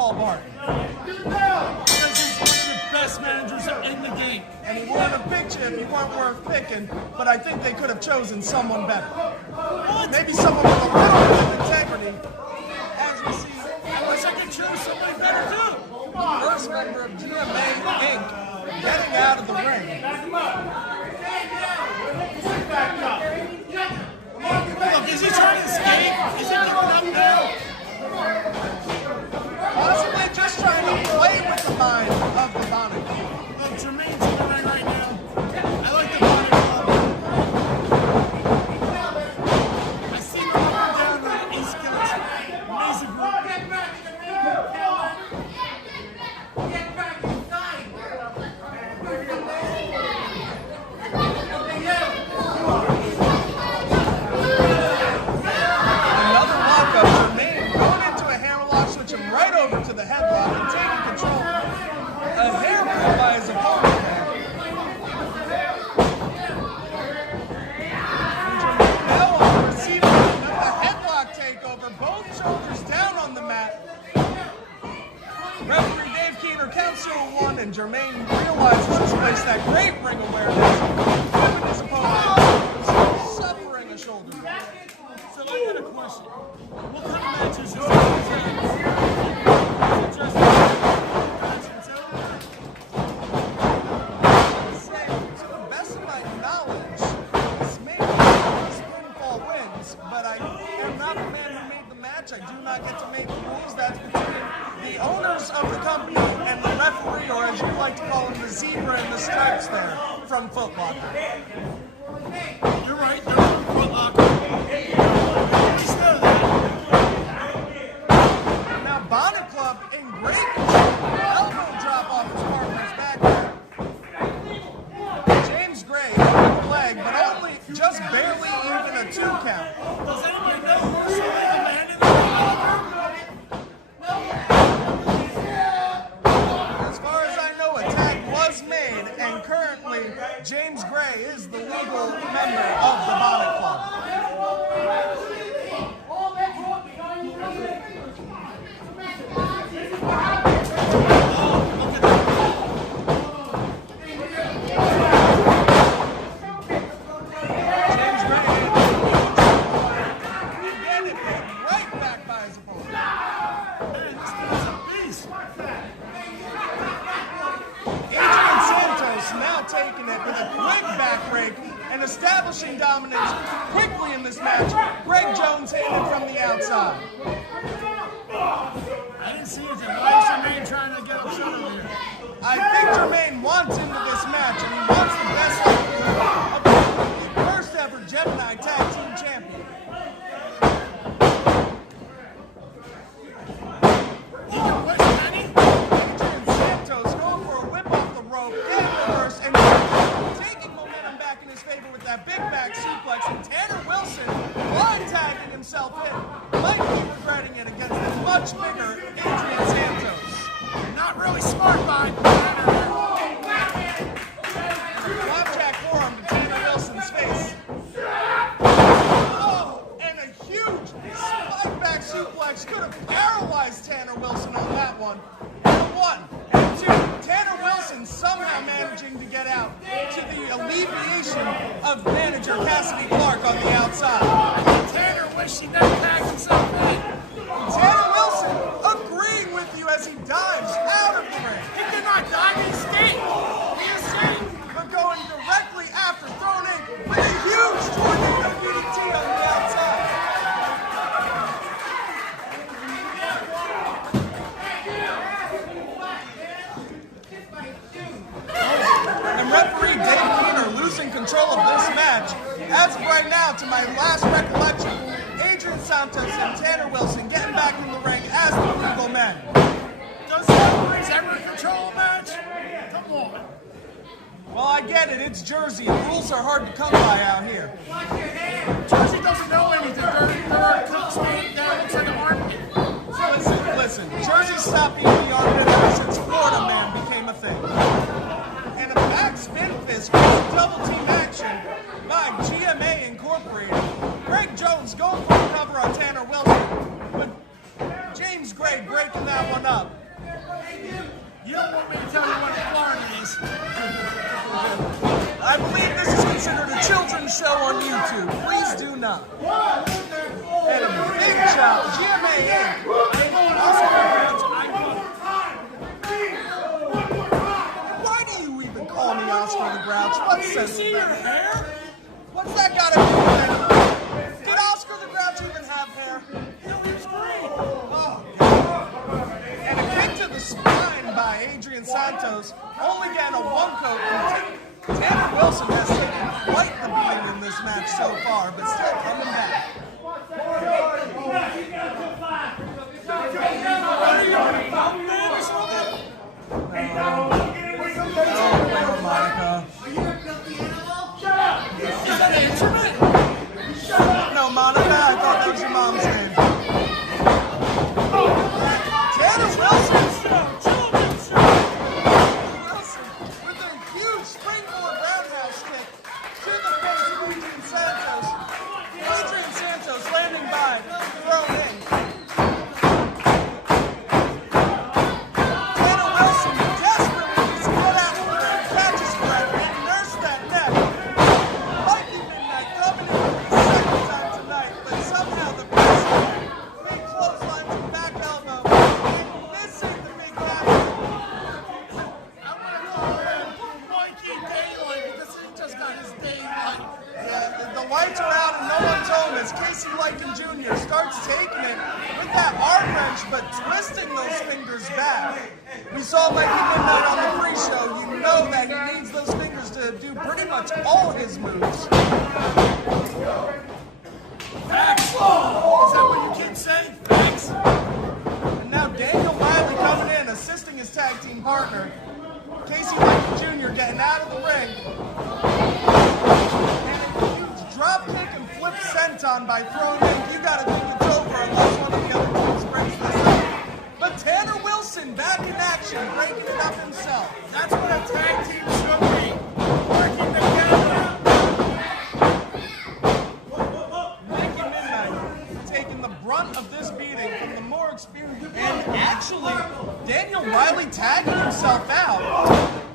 Martin. Because he's one of the best managers in the game. And he wouldn't have picked you if you weren't worth picking, but I think they could have chosen someone better. What? Maybe someone with a little bit of integrity. As we see, I wish I could choose somebody better too. the first member of GMA Inc. getting out of the ring. Look, is he trying to escape? Is he giving up now? Possibly just trying to play with the mind of the Bonnet. Look, Jermaine's in the ring right now. I like the Bonnet Club. I see him going down the East Coast. Amazing group. Another walk of Jermaine going into a hammerlock, switching right over to the headlock and taking control. A hair pull by his opponent there. Jermaine now on the receiving end of the headlock takeover, both shoulders down on the mat. Referee Dave Keener counts to a 1, and Jermaine realizes he's placed that great ring awareness, giving his opponent suffering a shoulder blow. So I got a question. What kind of matches is this? Just Say, to the best of my knowledge, this may be the pinfall wins, but I am not the man who made the match. I do not get to make the rules. That's between the owners of the company and the referee, or as you like to call him, the zebra and the stripes there from Foot Locker. You're right, they're from Foot Locker. Just know that. Now, Bonnet Club in great control. Elbow drop off his partner's back there. James Gray on the leg, but only just barely even a 2 count. Does anybody know who's the man in the Locker? As far as I know, a tag was made, and currently James Gray is the legal member of the Bonnet Club. James Gray again it hit right back by his opponent. Man, this guy's a beast. Adrian Santos now taking it with a quick back rake and establishing dominance quickly in this match. Greg Jones hitting it from the outside. I didn't see anything. Why is Jermaine trying to get upset over here? I think Jermaine wants into this match, and he wants the best of the first ever Gemini Tag Team Champion. You can push Danny. Adrian Santos going for a whip off the rope, getting reverse, and taking momentum back in his favor with that big back suplex. And Tanner Wilson, blind tagging himself in, might be regretting it against a much bigger Adrian Santos. Not really smart by Tanner. Flapjack forearm to Tanner Wilson's face. Oh, and a huge spike back suplex could have paralyzed Tanner Wilson on that one. And 1, and 2, Tanner Wilson somehow managing to get out to the alleviation of manager Cassidy Clark on the outside. Tanner wished he never tagged himself in. Tanner Wilson agreeing with you as he dives out of the ring. He did not die, he escaped. He escaped. But going directly after thrown in with a huge tornado DDT on the outside. And referee Dave Keener losing control of this match. As of right now, to my last recollection, Adrian Santos and Tanner Wilson getting back in the ring as the legal men. Does the referees ever control a match? Come on. Well, I get it. It's Jersey. And rules are hard to come by out here. Jersey doesn't know anything. There are cooks made there. Looks like an armpit. Listen. Jersey stopped being the armpit ever since Florida Man became a thing. And a back spin fist with double team action by GMA Incorporated. Greg Jones going for a cover on Tanner Wilson, but James Gray Ray breaking that one up. You don't want me to tell you what a Florida is. I believe this is considered a children's show on YouTube. Please do not. And a big job. GMA Inc. Why do you even call me Oscar the Grouch? What sense See your hair? What's that got to do with it? Did Oscar the Grouch even have hair? Oh, God. And a kick to the spine by Adrian Santos. Only getting a one coat. Tannyr Wilson has taken quite the beating in this match so far, but still coming back. No, Monica, I thought that was your mom's name. Tannyr Wilson with a huge springboard roundhouse kick to the face of Adrian Santos. Adrian Santos landing by, thrown in. Tannyr Wilson desperately needs to get out of the ring, catch his breath, and nurse that neck. Mikey Midnight coming in for the second time tonight, but somehow the big clotheslines and back elbow, and missing the big captain. Mikey daylight because he just got his daylight. Yeah, the lights are out and no one's home as Casey Lycan Jr. starts taking it with that arm wrench, but twisting those fingers back. We saw Mikey Midnight on the pre-show. You know that he needs those fingers to do pretty much all his moves. Facts. Is that what you kids say? Facts. And now Daniel Miley coming in, assisting his tag team partner. Casey Lycan Jr. getting out of the ring. And a huge drop kick and flip senton by throwing in. You gotta think it's over unless one of the other teams breaks this up. But Tannyr Wilson back in action, breaking it up himself. That's what a tag team should be. Working together. Mikey Midnight taking the brunt of this beating from the more experienced. And actually, Daniel Miley tagging himself out.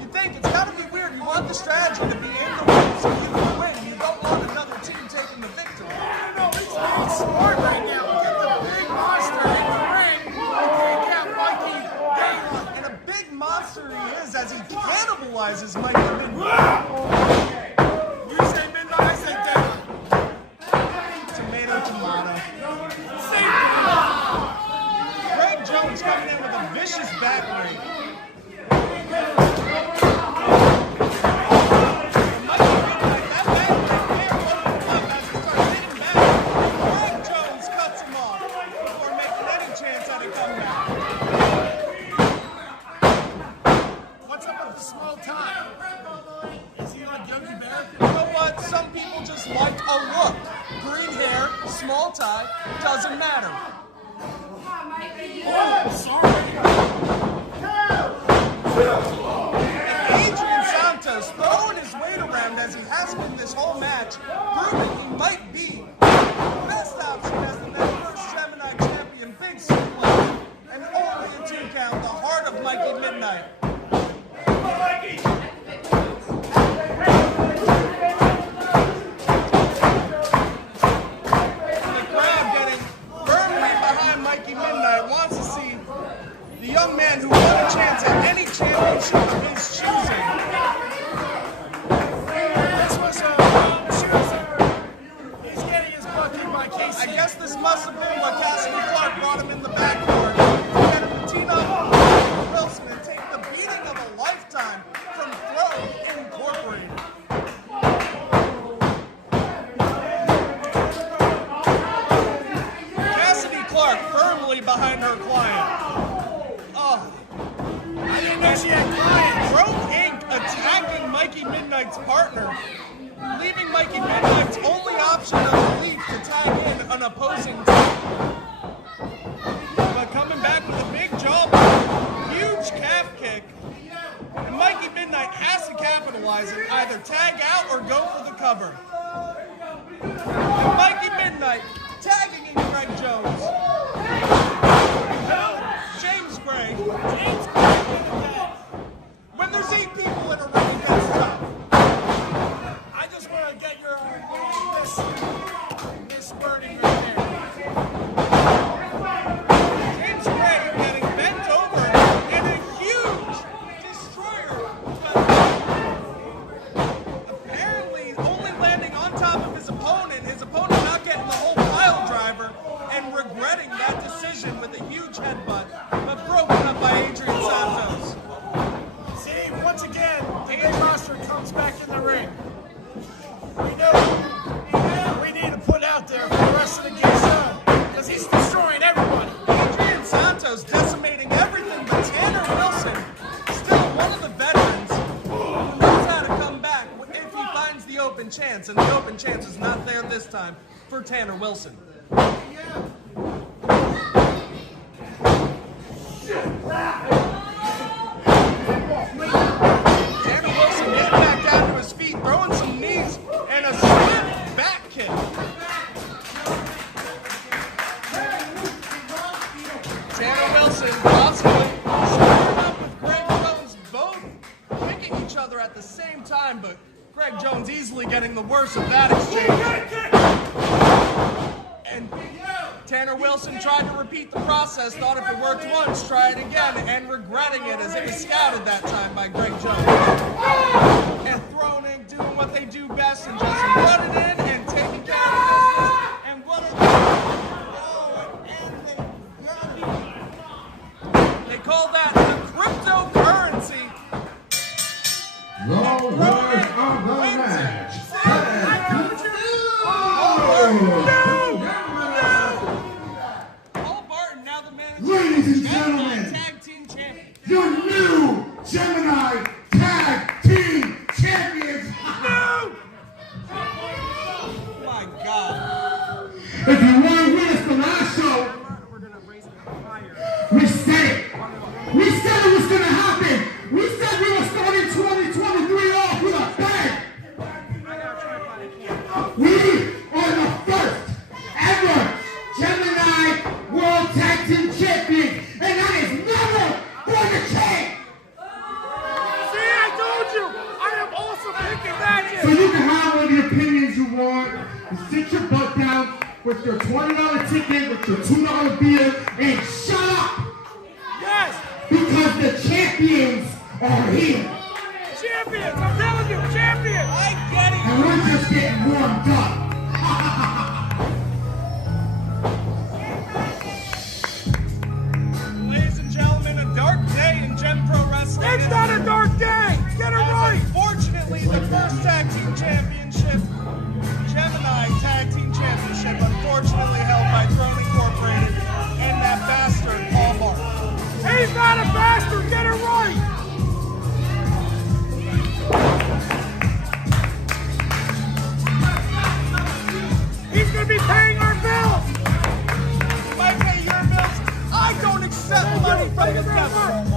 You think it's gotta be weird. You want the strategy to be in the ring so you can win. You don't want another team taking the victory. No, he's being smart right now. Get the big monster in the ring and take out Mikey daylight. And a big monster he is as he cannibalizes Mikey Midnight. You say midnight, I say daylight. Tomato, tomato. Say Greg Jones coming in with a vicious back rake. What's up with the small tie? Is he like Yogi Bear? You know what? Some people just like a look. Green hair, small tie, doesn't matter. Oh, sorry. Adrian Santos throwing his weight around as he has been this whole match, proving he might be the best option as the first Gemini champion. Big suplex, and only a 2 count, the heart of Mikey Midnight. The crowd getting firmly behind Mikey Midnight, wants to see the young man who won a chance at any championship of his choosing. This was a chooser. He's getting his butt kicked by Casey. I guess this must have been what Cassidy Clark brought him in the backboard. Get him to team up with Wilson and take the beating of a lifetime from Throw Incorporated. Cassidy Clark firmly behind her client. Oh, I didn't know she had clients. Throw Inc. attacking Mikey Midnight's partner, leaving Mikey Midnight's only option of relief to tag in an opposing team. But coming back with a big job, huge calf kick, and Mikey Midnight has to capitalize and either tag out or go for the cover. And Mikey Midnight tagging in Greg Jones. chance, and the open chance is not there this time for Tanner Wilson. Tanner Wilson getting back down to his feet, throwing some knees, and a swift back kick. Tanner Wilson possibly squaring up with Greg Jones, both kicking each other at the same time, but Greg Jones easily getting the worst of that exchange. And Tanner Wilson tried to repeat the process, thought if it worked once, try it again, and regretting it as it was scouted that time by Greg Jones. And throwing in, doing what they do best, and just running in and taking care of business. And what they call that the cryptocurrency. The winner of the match. Ladies and gentlemen, Tag Team Champion. your new Gemini Tag Team Champions. No! My God. If you weren't with us the last show, We're going to raise it higher. we said it. We said it was going to happen. We said we were starting 2023 off with a bang. We are the first ever Gemini World Tag Team Champion, and that is never going to change. See, I told you. I am also picking magic. So you can have all the opinions you want, and sit your butt down with your $20 ticket, with your $2 beer, and shut up. Yes. Because the champions are here. Champions. I'm telling you, champions. I get it. And we're just getting warmed up. Ladies and gentlemen, a dark day in Gem Pro Wrestling. It's not a dark day. Get it right. Unfortunately, the first Tag Team Championship, Gemini Tag Team Championship, unfortunately held by Throne Incorporated and that bastard Paul Martin. He's not a bastard. Get it right. He's going to be paying our bills. You might pay your bills. I don't accept money from the devil.